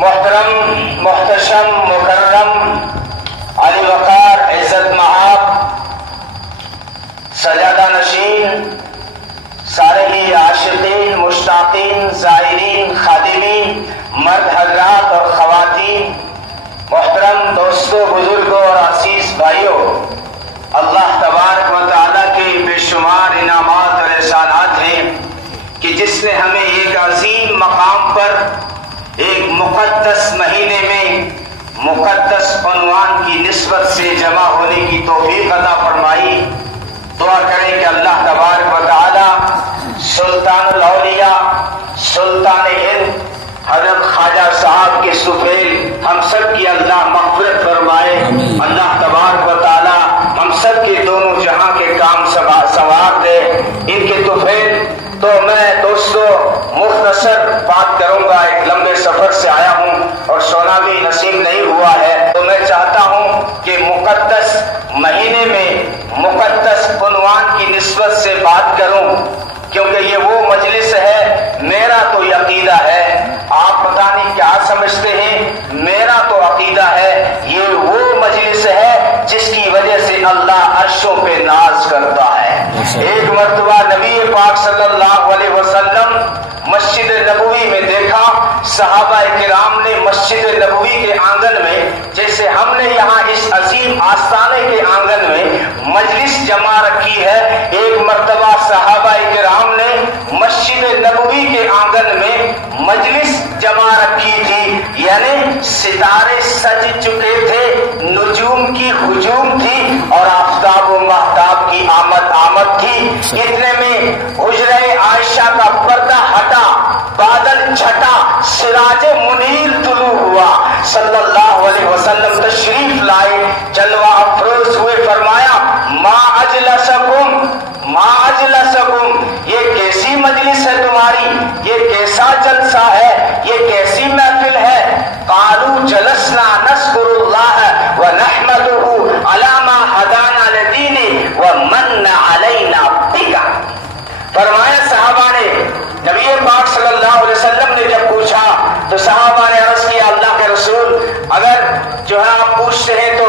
محترم، محتشم، مکرم، علی وقار، عزت مآب، سجادہ نشین، سارے ہی عاشقین، مشتاقین، زائرین، خادمین، مرد حضرات اور خواتین، محترم دوستوں، بزرگوں اور عزیز بھائیوں، اللہ تبارک و تعالیٰ کے بے شمار انعامات اور احسانات ہیں کہ جس نے ہمیں ایک عظیم مقام پر ایک مقدس مہینے میں مقدس عنوان کی نسبت سے جمع ہونے کی توفیق عطا فرمائی۔ دعا کریں کہ اللہ تبارک و تعالی سلطان الاولیاء، سلطان ہند حضرت خواجہ صاحب کے سفیل ہم سب کی اللہ مغفرت فرمائے۔ اللہ تبارک و تعالی ہم سب کے دونوں جہاں کے کام سوار دے۔ ان کے طفیل تو میں دوستو مختصر بات کروں گا، ایک لمبے سفر سے آیا ہوں اور سونا بھی نصیب نہیں ہوا ہے، تو میں چاہتا ہوں کہ مقدس مہینے میں مقدس عنوان کی نسبت سے بات کروں، کیونکہ یہ وہ مجلس ہے، میرا تو یہ عقیدہ ہے، آپ پتہ نہیں کیا سمجھتے ہیں، میرا تو عقیدہ ہے یہ وہ مجلس ہے جس کی وجہ سے اللہ عرشوں پہ ناز کرتا ہے۔ ایک مرتبہ نبی پاک صلی اللہ علیہ وسلم مسجد نبوی میں دیکھا، صحابہ کرام نے مسجد نبوی کے آنگن میں، جیسے ہم نے یہاں اس عظیم آستانے کے آنگن میں مجلس جمع رکھی ہے، ایک مرتبہ صحابہ کرام نے مسجد نبوی کے آنگن میں مجلس جمع رکھی تھی، یعنی ستارے سج چکے تھے، نجوم کی ہجوم تھی اور آفتاب و مہتاب کی آمد تھی۔ اتنے میں حجرہ عائشہ کا پردہ ہٹا، بادل چھٹا، سراج منیر طلوع ہوا، صلی اللہ علیہ وسلم تشریف لائے، جلوہ افروز ہوئے، فرمایا ما اجلسکم، یہ کیسی مجلس ہے تمہاری، یہ کیسا جلسہ ہے، یہ کیسی محفل ہے؟ قالوا جلسنا نذکر اللہ ونحمدہ علی ما ہدانا لدینہ ومن علینا بک۔ فرمایا صحابہ نے، نبی پاک صلی اللہ علیہ وسلم نے جب پوچھا تو صحابہ نے عرض کیا اللہ کے رسول، اگر جو ہے آپ پوچھتے ہیں تو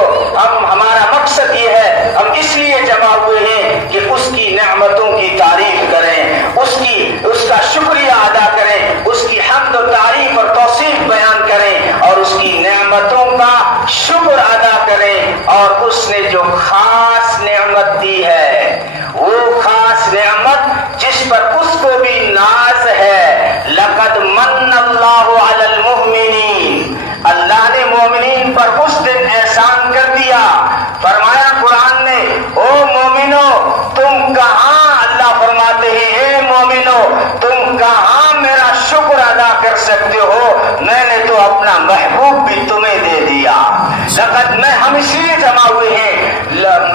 ہمارا مقصد یہ ہے، ہم اس لیے جمع ہوئے ہیں کہ اس کی نعمتوں کی تعریف کریں، اس کا شکریہ ادا کریں، اس کی حمد و تعریف اور توصیف بیان کریں اور اس کی نعمتوں کا شکر ادا کریں، اور اس نے جو خاص نعمت دی ہے، وہ خاص نعمت جس پر اس کو بھی ناز ہے، لقد من اللہ علی المؤمنین، اللہ نے مومنین پر اس دن احسان کر دیا۔ فرمایا قرآن نے، او مومنو تم کہاں، اللہ فرماتے ہیں اے مومنو تم کہاں میرا شکر ادا کر سکتے ہو، میں نے تو اپنا محبوب بھی تمہیں دے دیا۔ لقد میں ہم اس لیے جمع ہوئے ہیں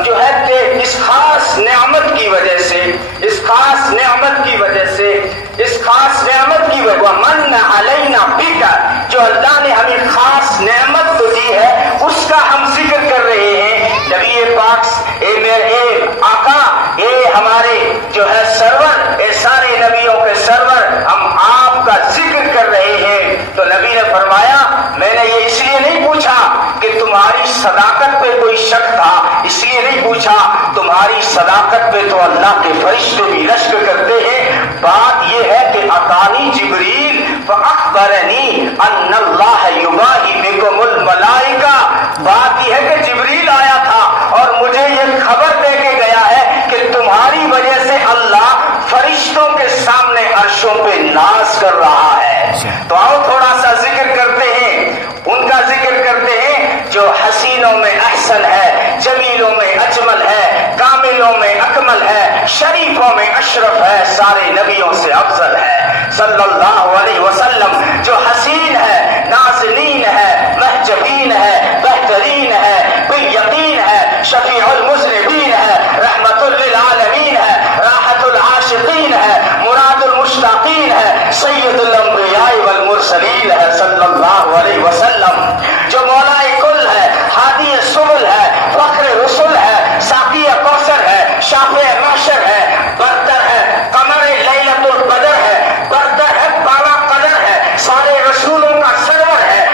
جو ہے کہ اس خاص نعمت کی وجہ سے، اس خاص نعمت کی وجہ سے، اس خاص نعمت کی وجہ من علینا بک، جو اللہ نے ہمیں خاص نعمت تو دی ہے اس کا ہم ذکر کر رہے ہیں۔ نبی پاک، اے میرے آقا، اے ہمارے جو ہے سرور، اے سارے نبیوں کے سرور، ہم آپ کا ذکر کر رہے ہیں۔ تو نبی نے فرمایا میں نے یہ اس لیے نہیں پوچھا کہ تمہاری صداقت پہ کوئی شک تھا، اس لیے نہیں پوچھا، تمہاری صداقت پہ تو اللہ کے فرشتے بھی رشک کرتے ہیں۔ بات یہ ہے کہ اتانی جبریل فاخبرنی ان اللہ یباہی بکم الملائکہ، بات یہ ہے کہ جبریل آیا تھا اور مجھے یہ خبر دے کے گیا ہے کہ تمہاری وجہ سے اللہ فرشتوں کے سامنے عرشوں پہ ناز کر رہا ہے۔ تو آؤ تھوڑا سا ذکر کرتے ہیں، ان کا ذکر کرتے ہیں جو حسینوں میں احسن ہے، جمیلوں میں اجمل ہے، کاملوں میں اکمل ہے، شریفوں میں اشرف ہے، سارے نبیوں سے افضل ہے، صلی اللہ علیہ وسلم، جو حسین ہے، نازنین ہے، محجبین ہے، بہترین ہے، بالیقین ہے، شفیع المذنبین ہے، رحمت للعالمین ہے، راحت العاشقین ہے، مراد المشتاقین ہے، سید الانبیاء والمرسلین ہے، صلی اللہ علیہ وسلم، جو مولا کل ہے، ہادی سبل ہے، فخر رسول ہے، ساقی کوثر ہے، شافع محشر ہے، برتر ہے، قمر لیلۃ القدر ہے، برتر ہے، بالا قدر ہے، سارے رسولوں کا سرور ہے،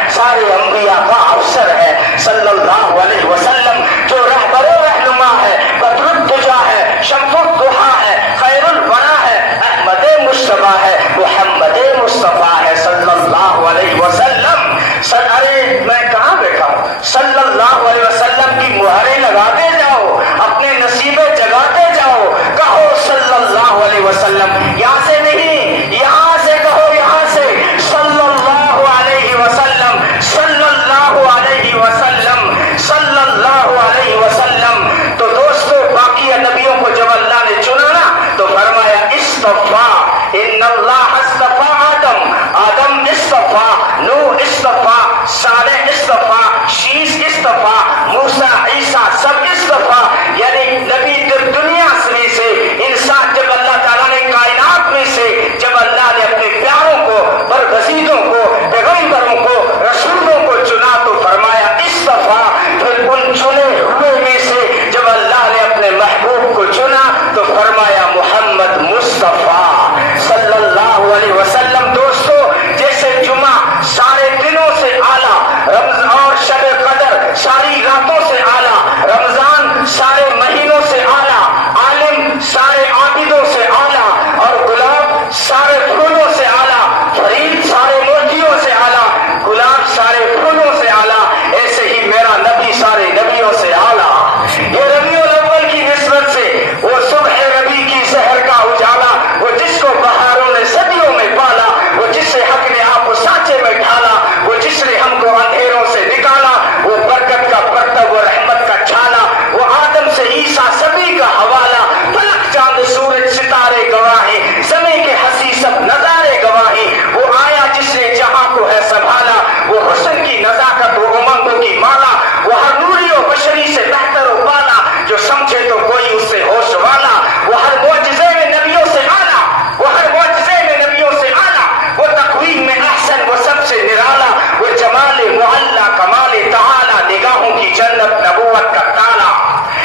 صالح استفا، شیس استفا، موسیٰ، عیسیٰ سب استفا، یعنی نبی دنیا میں سے انسان، جب اللہ تعالیٰ نے کائنات میں سے جب اللہ نے اپنے پیاروں کو، برگزیدوں کو، پیغمبروں کو، رسولوں کو چنا تو فرمایا استفا، پھر ان چنے ہوئے میں سے جب اللہ نے اپنے محبوب کو چنا تو فرمایا محمد مصطفیٰ صلی اللہ علیہ وسلم۔ دوستو، جیسے جمعہ سارے دنوں سے اعلیٰ، رمضان اور شب قدر ساری راتوں سے اعلیٰ، رمضان سارے مہینوں سے اعلیٰ، عالم سارے عابدوں سے اعلیٰ، اور گلاب سارے پھولوں سے اعلیٰ، فرید سارے موتیوں سے اعلیٰ، گلاب سارے پھولوں سے اعلیٰ، ایسے ہی میرا نبی سارے نبیوں سے اعلیٰ۔ یہ ربیع الاول کی نسبت سے وہ صبح ربیع کی سحر کا اجالا، وہ جس کو بہاروں نے صدیوں میں پالا، وہ جس سے حق نے آپ کو سانچے میں ڈھالا، وہ جس نے ہم کو اندھیروں سے نکالا، وہ برکت کا پرتب، وہ رحمت کا چھالا، وہ آدم سے عیسیٰ سبھی کا حوالہ، فلک چاند سورج ستارے گواہیں، سمے کے ہنسی سب نظارے گواہیں، وہ آیا جس نے جہاں کو ہے سنبھالا، وہ حسن کی نزاکت، وہ امنگوں کی مالا، وہ ہر نوری و بشری سے بہتر و بالا، جو سمجھے تو کوئی اس سے ہوش والا، وہ ہر معجزے میں نبیوں سے اعلیٰ، وہ ہر معجزے میں نبیوں سے اعلیٰ، وہ تقویم میں احسن، وہ سب سے نرالا، وہ جمال معلیٰ، کمال تعالی، نگاہوں کی جنت، نبوت کا تالا،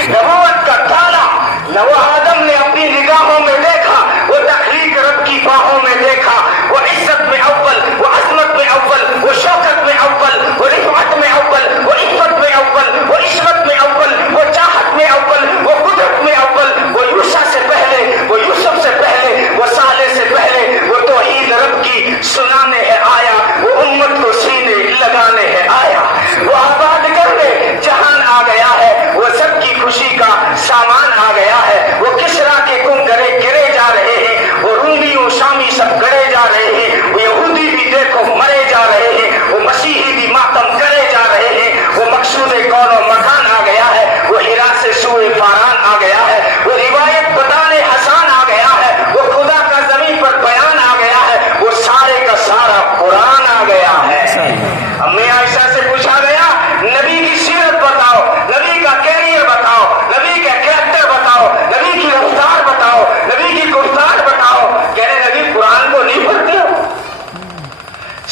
نبوت کا تالا، وہ آدم نے اپنی نگاہوں میں دیکھا، وہ تخلیق رب کی باہوں میں دیکھا، وہ عزت میں اول، وہ عظمت میں اول، وہ شوکت میں اول، وہ رفعت میں اول، وہ عفت میں اول، وہ عشرت میں اول، وہ چاہت میں اول، وہ قدرت میں اول، وہ یوشع سے پہلے، وہ یوسف سے پہلے، وہ صالح سے پہلے، وہ توحید رب کی سنانے ہے آیا، وہ امت کو سینے لگانے ہے آیا، وہ آباد کرنے جہان آ گیا ہے، وہ سب کی خوشی کا سامان آ گیا ہے، وہ کسرا کے کنگرے گرے جا رہے ہیں، وہ رومی و شامی سب گڑے جا رہے ہیں، وہ یہودی بھی دیکھو مرے جا رہے ہیں، وہ مسیحی بھی ماتم کرے جا رہے ہیں، وہ مقصود کون و مکان آ گیا ہے، وہ ہرا سے سوئے فاران آ گیا ہے، وہ روایت بتانے حسان آ گیا ہے، وہ خدا کا زمین پر بیان آ گیا ہے، وہ سارے کا سارا قرآن آ گیا ہے۔ امی عائشہ سے پوچھا گیا نبی کی سیرت بتاؤ، نبی کا کیریئر بتاؤ، نبی کا کریکٹر بتاؤ، نبی کی رفتار بتاؤ، نبی کی گفتار بتاؤ، کہنے لگی قرآن کو نہیں پڑھتے ہو؟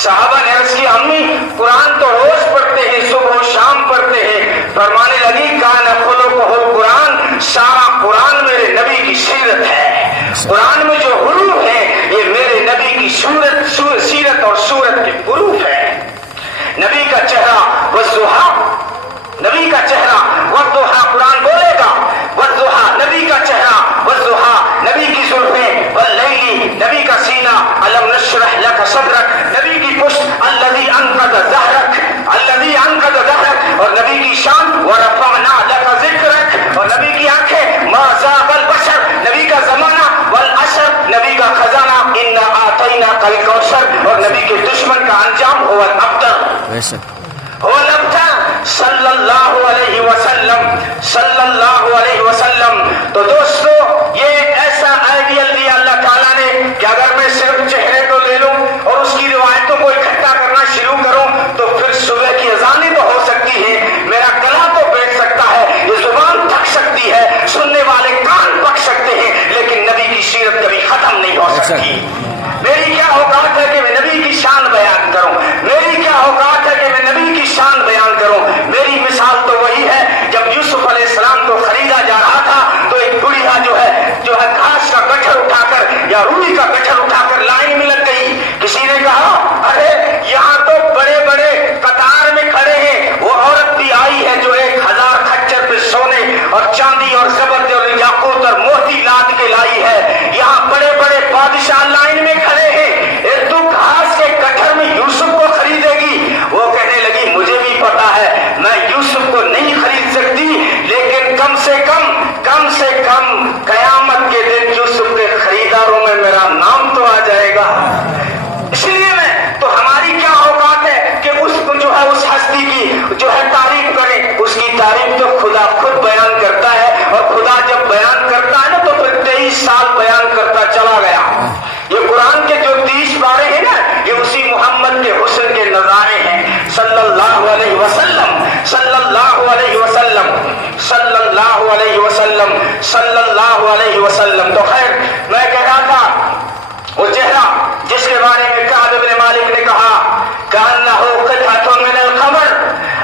صحابہ نے عرض کی امی قرآن تو روز پڑھتے ہیں، صبح و شام پڑھتے ہیں، فرمانے لگی کان خلقہ القرآن، سارا قرآن میرے نبی کی سیرت ہے، قرآن میں جو حروف ہیں یہ میرے نبی کی سیرت اور صورت کے حروف ہے۔ نبی کا چہرہ والضحیٰ، نبی کا چہرہ والضحیٰ، قرآن بولے گا والضحیٰ، نبی کا چہرہ والضحیٰ، نبی کی زلفیں واللیل، نبی کا سینہ الم نشرح لک صدرک، نبی کی پشت الذی انقض ظہرک، الذی انقض ظہرک، اور نبی کی شان ورفعنا لک ذکرک، اور نبی کی آنکھیں ما زاغ البصر، نبی کا زمانہ والعصر، نبی کا خزانہ انا اعطیناک الکوثر، اور نبی کے دشمن کا انجام هو الابتر، هو الابتر صلی اللہ علیہ وسلم، صلی اللہ علیہ وسلم۔ تو دوستو یہ ایک ایسا آئیڈیل دیا اللہ تعالیٰ نے کہ اگر میں صرف چہرے کو لے لوں اور اس کی روایتوں کو اکٹھا کرنا شروع کروں تو پھر صبح کی اذانیں تو ہو سکتی ہے، میرا گلا تو بیٹھ سکتا ہے، یہ زبان تھک سکتی ہے، سننے والے کان پک سکتے ہیں، لیکن نبی کی سیرت کبھی ختم نہیں ہو سکتی۔ میری کیا اوقات ہے کہ میں نبی کی شان بیان کروں، میری کیا اوقات ہے کہ میں نبی کی شان بیان کروں۔ میری مثال تو وہی ہے جب یوسف علیہ السلام کو خریدا جا رہا تھا تو ایک بڑھیا جو ہے علیہ وسلم. تو خیر میں کہہ رہا تھا وہ چہرہ جس کے بارے میں کعب بن مالک نے کہا کأنہ قطعۃ من القمر،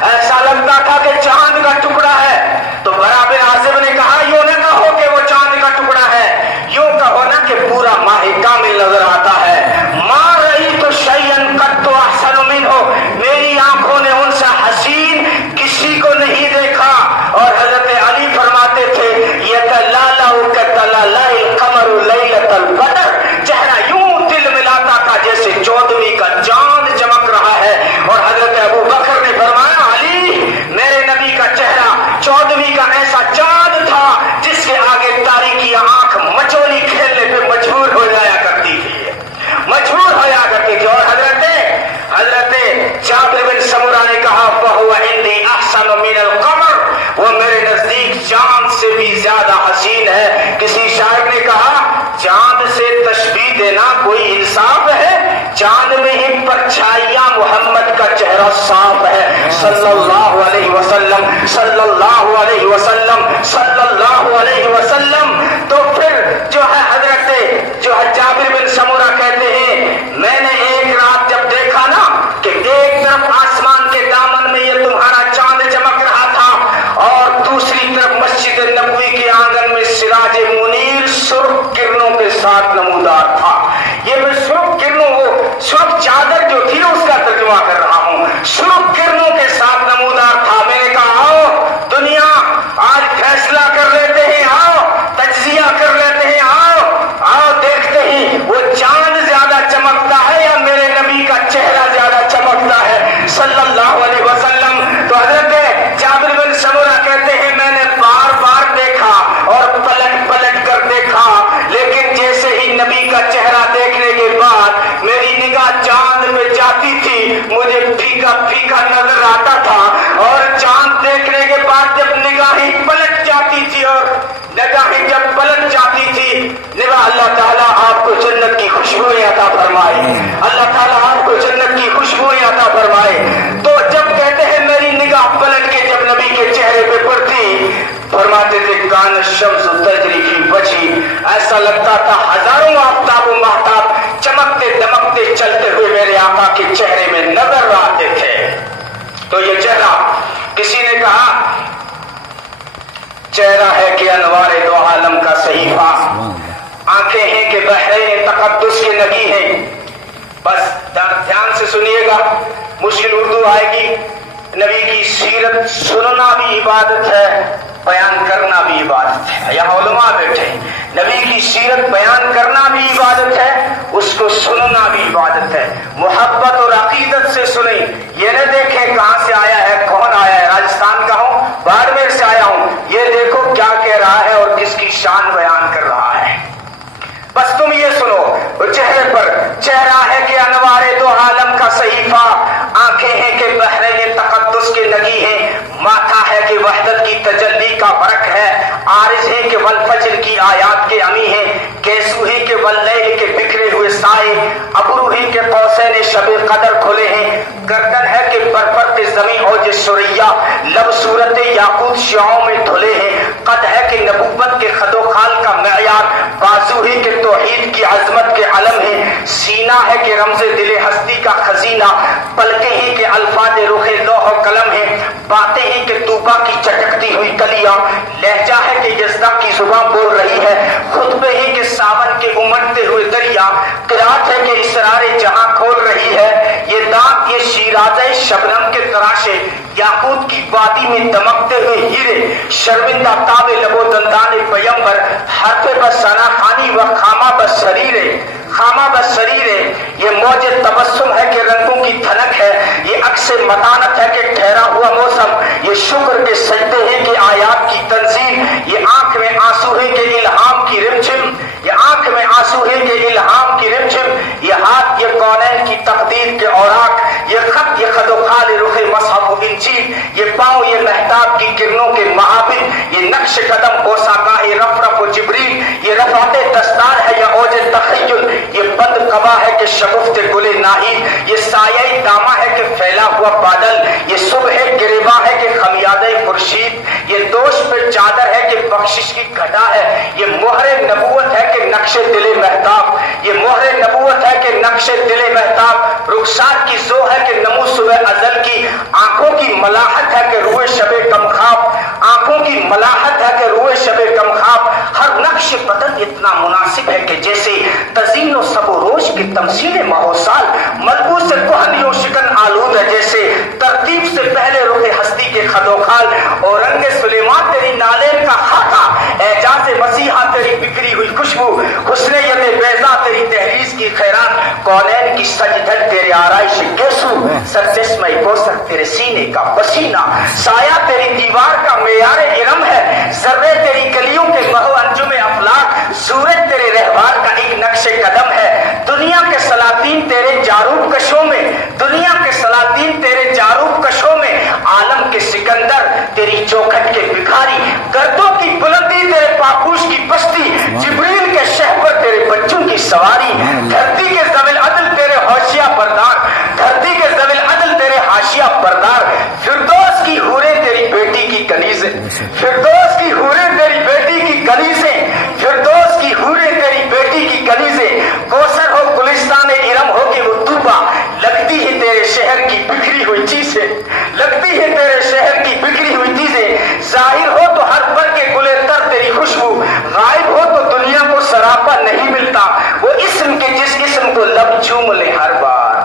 ایسا لگتا تھا کہ چاند کا ٹکڑا ہے. تو برا بن عازب نے کہا یوں نہ کہو کہ وہ چاند کا ٹکڑا ہے، یوں کہو نا کہ پورا ماہ کامل نظر آتا ہے. ما رأیت شیئا قط احسن منہ، میری آنکھوں نے ان سے حسین کسی کو نہیں دیکھا. اور حضرت علی فرماتے تھے یتلالأ کتلالأ القمر لیلۃ البدر، چہرہ یوں دل ملاتا تھا جیسے 14ویں کا چاند چمک رہا ہے. اور حضرت ابو بکر نے فرمایا علی میرے نبی کا چہرہ 14ویں کا ایسا چاند تھا جس کے آگے تاریکی آنکھ مچولی کھیلنے پہ مجبور ہو جایا کرتی تھی، مجبور ہو جایا کرتی تھی. اور حضرت جابر بن سمرہ نے کہا فَهُوَ عِنْدِي أَحْسَنُ مِنَ الْقَمَرِ، وہ میرے نزدیک چاند سے بھی زیادہ حسین ہے. کسی شاعر نے کہا چاند سے تشبیہ دینا کوئی انصاف ہے؟ چاند میں ہی پرچھائیاں محمد کا چہرہ صاف ہے صلی اللہ علیہ وسلم، صلی اللہ علیہ وسلم، صلی اللہ علیہ وسلم. تو پھر جو ہے حضرت جو ہے جابر بن سمرہ کہتے ہیں میں نے ایک رات جب دیکھا نا کہ ایک طرف آسمان کے دامن میں یہ تمہارا چاند چمک رہا تھا اور دوسری طرف مسجد نبوی کے آنگن میں سراج منیر سرخ کرنوں کے ساتھ نمودار تھا. یہ میں سرخ کرنوں وہ سرخ چادر جو تھی نا اس کا ترجمہ کر رہا ہوں، سرخ کرنوں کے ساتھ نمودار تھا. میں نے کہا آؤ دنیا آج فیصلہ کر لیتے ہیں، آؤ تجزیہ کر لیتے ہیں، آؤ دیکھتے ہیں وہ چاند زیادہ چمکتا ہے یا میرے نبی کا چہرہ زیادہ چمکتا ہے صلی اللہ علیہ وسلم. تو حضرت جابر بن سمرہ کہتے ہیں میں نے بار بار دیکھا اور پلٹ پلٹ کر دیکھا، لیکن جیسے ہی نبی کا چہرہ دیکھنے کے بعد میری نگاہ چاند میں جاتی تھی مجھے پھیکا پھیکا نظر آتا تھا، اور چاند دیکھنے کے بعد جب نگاہیں پلٹ جاتی تھی اور نگاہیں جب پلٹ جاتی تھی نگاہ اللہ تعالیٰ آپ کو جنت کی خوشبوئیں عطا فرمائے، اللہ تعالیٰ آپ کو جنت کی خوشبوئیں عطا فرمائے. تو جب کہتے ہیں میری نگاہ پلٹ کے جب نبی کے چہرے پہ پڑتی فرماتے تھے کان الشمس تجری فی وجہی، ایسا لگتا تھا ہزاروں آفتاب و مہتاب چمکتے دمکتے چلتے ہوئے میرے آقا کے چہرے میں نظر آتے تھے. تو یہ چہرہ کسی نے کہا چہرہ ہے کہ انوار دو عالم کا صحیفہ، آنکھیں ہیں کہ بحرین تقدس کے نگی ہیں. بس دھیان سے سنیے گا، مشکل اردو آئے گی. نبی کی سیرت سننا بھی عبادت ہے، بیان کرنا بھی عبادت ہے. یہاں علماء بیٹھے، نبی کی سیرت بیان کرنا بھی عبادت ہے، اس کو سننا بھی عبادت ہے. محبت اور عقیدت سے سنیں، یہ نہ دیکھیں کہاں سے آیا ہے، کون آیا ہے، راجستھان کا ہوں باڑمیر سے آیا ہوں، یہ دیکھو کیا کہہ رہا ہے اور کس کی شان بیان کر رہا ہے. بس تم یہ سنو چہرے پر چہرہ ہے کہ انوار دو عالم کا صحیفہ، آنکھیں ہیں کہ بحرین تقدس کے لگی ہیں، ماتھا ہے کہ وحدت کی تجلی کا برق ہے، عارض ہے کہ والفجر کی آیات کے امی ہیں، کیسو ہے کہ واللیل کے بکھرے ہوئے سائے، ابرو ہے کہ قوسین شب قدر کھلے ہیں، گردن ہے کہ برفرق زمین اوج سریا، لب صورت یاقوت شعاؤں میں دھلے ہیں، قد ہے کہ نبوت کے خد و خال کا معیار، بازو ہے کہ توحید کی عظمت کے علم ہے، سینہ ہے کہ رمز دل ہستی کا خزینہ، پلکیں ہیں کہ الفاظ رخ لوح و قلم ہے، باتیں ہیں کہ طوبا کی چٹکتی ہوئی کلیاں، لہجہ ہے کہ یزدہ کی زبان بول رہی ہے، خطبے ہیں کہ ساون کے امڑتے ہوئے دریا، قرات ہے کہ اسرار جہاں کھول رہی ہے، یہ دانت یہ شیرازہ شبنم کے تراشے، یاقوت کی وادی میں دمکتے ہوئے ہیرے، شرمندہ تاب لبو دندان پیمبر، حرف بس ثنا خانی و خامہ بس شریرے، خامہ بس شریرے، یہ موج تبسم ہے کہ رنگوں کی تھنک ہے، یہ عکس متانت ہے کہ ٹھہرا ہوا موسم، یہ شکر کے سجدے ہیں کہ آیات کی تنزیل، یہ آنکھ میں آنسو ہے کہ الہام کی رمجھم، یہ آنکھ میں آنسو ہے کہ الہام کی رمجھم، یہ ہاتھ یہ کونین کی تقدیر کے اوراق، یہ خط یہ خد و خال رخ مصحف و انجیل، یہ پاؤں یہ مہتاب کی کرنوں کے معابد، یہ نقش قدم بوساگاہ رفرف و جبریل، یہ رفعت دستار ہے یا اوج تخیل، یہ بند قبا ہے کہ شگفت گل ناہید، یہ سایہ دامہ ہے کہ پھیلا ہوا بادل، یہ صبح گریباں ہے کہ خمیازہ خورشید، یہ دوش پہ چادر ہے کہ بخشش کی گھٹا ہے، یہ مہر نبوت ہے کہ نقش دل مہتاب، یہ مہر نبوت ہے کہ نقش دل مہتاب، رخسار کی زو ہے کہ نمو صبح ازل کی، آنکھوں کی ملاحت ہے کہ روئے شب کم خواب، آنکھوں کی ملاحت ہے کہ روئے شب کم خواب، ہر نقش بدن اتنا مناسب ہے کہ جیسے تزئین و سب و روش کی تمثیل ماہ و سال، ملبوس سے کہن و شکن آلود ہے جیسے ترتیب سے پہلے رخ ہستی کے خد و خال، اور رنگ سلیمان تیری نالین کا خاکہ، اعجاز مسیحا تیری بکھری ہوئی خوشبو، حسن ید بیضا تیری تحریز کی خیرات، کونین کی سجدھر تیرے آرائش گیسو، سر جسم کوثر تیرے سینے کا پسینہ، سایہ تیری دیوار کا معیار ارم ہے، ذرے تیری گلیوں کے مہو انجم افلاک، سورج تیرے رہبار کا ایک نقش قدم ہے، دنیا کے سلاطین تیرے جاروب کشوں میں، دنیا کے سلاطین تیرے جاروب کشوں میں، عالم کے سکندر تیری چوکھٹ کے بکھاری، گردوں کی بلندی تیرے پاپوش کی بستی، جبریل کے شہپر تیرے بچوں کی سواری، دھرتی کے ذوی العدل تیرے حاشیہ بردار، دھرتی کے ذوی العدل تیرے حاشیہ بردار، فردوس کی حوریں تیری بیٹی کی کنیزیں، فردوس کی حوریں تیری بیٹی کی کنیزیں، فردوس کی حوریں تیری بیٹی کی کنیزیں، کوثر ہو گلستان ارم ہو کہ وہ طوبہ، لگتی ہے تیرے شہر کی بکھری ہوئی چیزیں، لگتی ہے تیرے شہر کی بکھری ہوئی چیزیں، ظاہر ہو تو ہر پر کے گلے تر تیری خوشبو، غائب ہو تو دنیا کو سراپا نہیں ملتا، وہ اسم کے جس اسم کو لب چوم لے ہر بار۔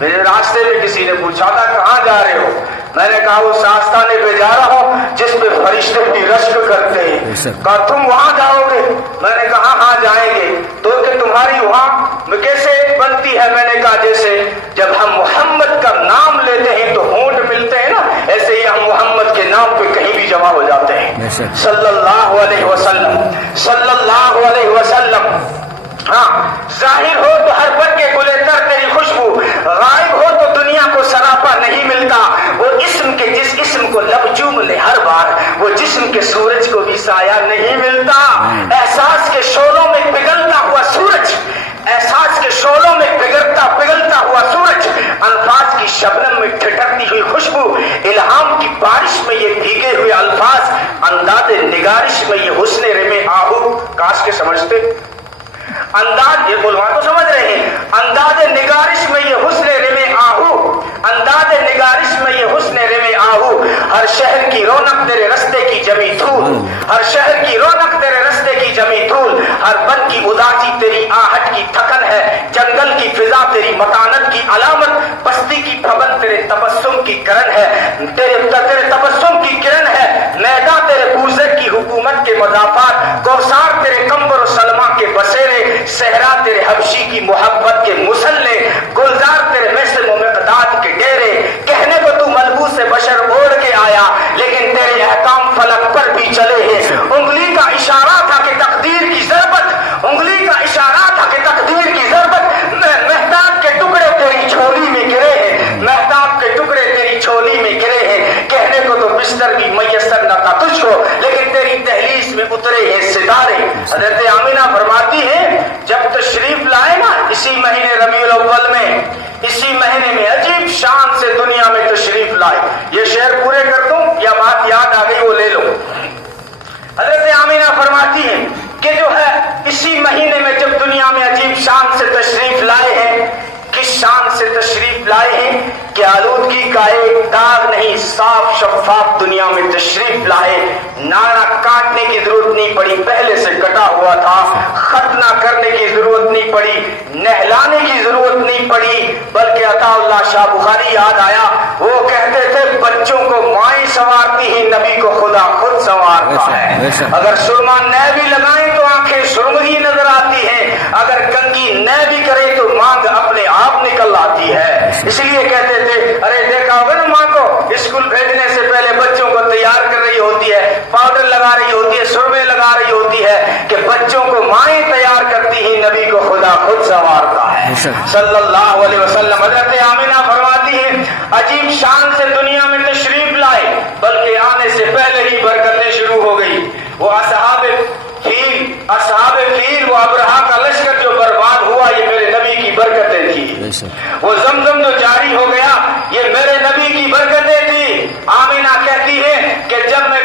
میرے راستے میں کسی نے پوچھا تھا کہاں جا رہے ہو، میں نے کہا اس آستانے پہ جا رہا ہوں جس پہ فرشتے بھی رشک کرتے ہیں۔ کہا تم وہاں جاؤ گے؟ میں نے کہا ہاں جائیں گے۔ تو کہ تمہاری وہاں کیسے بنتی ہے؟ میں نے کہا جیسے جب ہم محمد کا نام لیتے ہیں تو ہونٹ ملتے ہیں نا، ایسے ہی ہم محمد کے نام پہ کہیں بھی جمع ہو جاتے ہیں۔ صلی اللہ علیہ وسلم، صلی اللہ علیہ وسلم۔ ہاں، ظاہر ہو تو ہر پر کے گلے تر تیری خوشبو، غائب ہو تو دنیا کو سراپا نہیں ملتا، وہ اسم کے جس اسم کو لب چوم لے ہر بار، وہ جسم کے سورج کو بھی سایہ نہیں ملتا، احساس کے شعلوں میں پگھلتا ہوا سورج، احساس کے شعلوں میں پگھلتا ہوا سورج، الفاظ کی شبنم میں ٹھٹرتی ہوئی خوشبو، الہام کی بارش میں یہ بھیگے ہوئے الفاظ، انداز نگارش میں یہ حسن رم آہو، کاش کے سمجھتے، انداز یہ بولوا تو سمجھ رہے ہیں، انداز نگارش میں یہ حسن رم آہو، انداز نگارش میں یہ حسن رم آہو، ہر شہر کی رونق تیرے رستے کی جمی دھول، ہر شہر کی رونق تیرے رستے کی جمی دھول، ہر بن کی اداسی تیری آہٹ کی تھکن ہے، جنگل کی فضا تیری متانت کی علامت، بستی کی بھون تیرے تبسم کی کرن ہے، تیرے تبسم کی کرن ہے، میدان تیرے بوزر کی حکومت کے مضافات، کوثار تیرے کمبر و سلما کے بسیرے، صحرا تیرے حبشی کی محبت کے مسلے، گلزار تیرے مثل و مقداد کے ڈیرے، کہنے کو تو ملبوس سے بشر اوڑھ کے آیا لیکن تیرے احکام فلک پر بھی چلے ہیں، انگلی کا اشارہ تھا کہ تقدیر کی ضربت، انگلی کا اشارہ تھا کہ تقدیر کی ضربت، مہتاب کے ٹکڑے تیری جھولی میں گرے ہیں، مہتاب کے ٹکڑے تیری جھولی میں گرے ہیں، کہنے کو تو بستر بھی میسر نہ تھا تجھ کو لیکن تیری دہلیز میں اترے ہیں ستارے۔ حضرت آمینہ فرماتی ہے جب تشریف لائے نا اسی مہینے ربیع الاول میں، اسی مہینے میں عجیب شان سے دنیا میں تشریف لائے، یہ شعر پورے کر دوں یا بات یاد آ گئی وہ لے لو۔ حضرت آمینہ فرماتی ہے کہ جو ہے اسی مہینے میں جب دنیا میں عجیب شان سے تشریف لائے ہیں، کس شان سے تشریف لائے ہیں کہ آلودگی کا ایک داغ نہیں، صاف شفاف دنیا میں تشریف لائے، ناڑا کاٹنے کی ضرورت نہیں پڑی، پہلے سے کٹا ہوا تھا، ختنہ کرنے کی ضرورت نہیں پڑی، نہلانے کی ضرورت نہیں پڑی، بلکہ عطا اللہ شاہ بخاری یاد آیا، وہ کہتے تھے بچوں کو مائیں سنوارتی ہیں، نبی کو خدا خود سنوارتا ہے، اگر سرما نہ بھی لگائیں تو آنکھیں سرمگی نظر آتی ہیں، اگر کنگھی نہ بھی کرے تو مانگ اپنے آپ نکل آتی ہے، اس لیے کہتے تھے ارے دیکھا ہوگا نا ماں کو اسکول بھیجنے سے پہلے بچوں کو تیار کر رہی ہوتی ہے، پاؤڈر لگا رہی ہوتی ہے، سرمے لگا رہی ہوتی ہے کہ بچوں کو مائیں تیار کرتی ہیں، نبی کو خدا خود سنوارتا ہے صلی اللہ علیہ وسلم۔ حضرت آمینہ فرماتی ہے عجیب شان سے دنیا میں تشریف لائے، بلکہ آنے سے پہلے ہی برکتیں شروع ہو گئی، وہ اصحاب فیل، وہ ابرہا کا لشکر جو برباد ہوا یہ میرے نبی کی برکتیں تھی، وہ زمزم جو جاری ہو گیا یہ میرے نبی کی برکتیں تھی۔ آمینہ کہتی ہے کہ جب میں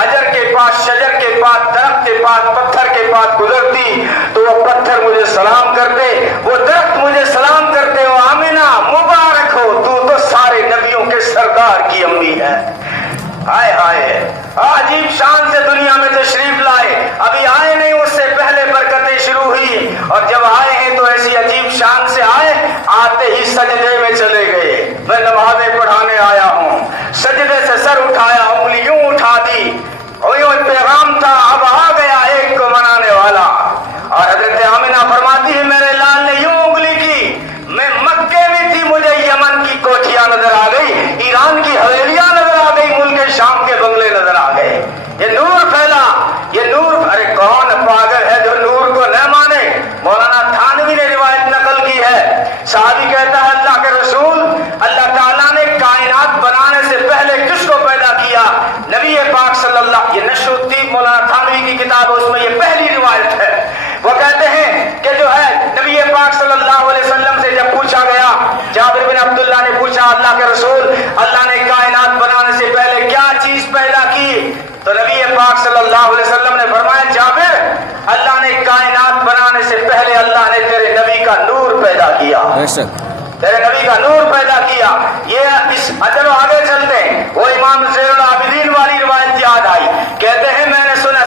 حجر کے پاس، شجر کے پاس، درخت کے پاس، پتھر کے پاس گزرتی تو وہ پتھر مجھے سلام کرتے، وہ درخت مجھے سلام کرتے، وہ آمینہ مبارک ہو، تو سارے نبیوں کے سردار کی امی ہے۔ ہائے ہائے، عجیب شان سے دنیا میں تشریف لائے، ابھی آئے نہیں، اس سے پہلے برکتیں شروع ہوئی، اور جب آئے ہیں تو ایسی عجیب شان سے آئے، آتے ہی سجدے میں چلے گئے۔ میں نمازیں پڑھانے آیا ہوں، سجدے سے سر اٹھایا، انگلی یوں اٹھا دی، اور یوں پیغام تھا، اب آ گیا ایک کو منانے والا۔ اور حضرت آمنہ فرماتی ہے میرے لال نے یوں انگلی کی، میں مکے میں تھی، مجھے یمن کی کوٹھیاں نظر آ گئی، ایران کی حویلیاں نظر آ گئی، ملک شام کے بنگلے نظر آ گئے، یہ نور پھیلا، یہ نور۔ ارے کون پاگل ہے جو نور کو نہ مانے؟ مولانا تھانوی نے روایت نقل کی ہے، صحابی کہتا ہے اللہ کے رسول، اللہ تعالیٰ نے کائنات بنانے سے پہلے کس کو پیدا کیا؟ نبی پاک صلی اللہ، یہ نشر الطیب مولانا تھانوی کی کتاب، اس میں یہ پہلی روایت ہے۔ وہ کہتے ہیں کہ جو ہے نبی پاک صلی اللہ علیہ وسلم سے جب پوچھا گیا، جابر بن عبداللہ نے پوچھا اللہ کے رسول، اللہ نے کائنات بنانے سے پہلے کیا چیز پیدا کی؟ تو نبی پاک صلی اللہ علیہ وسلم نے فرمایا جابر، اللہ نے کائنات بنانے سے پہلے اللہ نے تیرے نبی کا نور پیدا کیا، تیرے نبی کا نور پیدا کیا۔ یہ اس چلو آگے چلتے ہیں، وہ امام زین العابدین والی روایت یاد آئی، کہتے ہیں میں نے سنا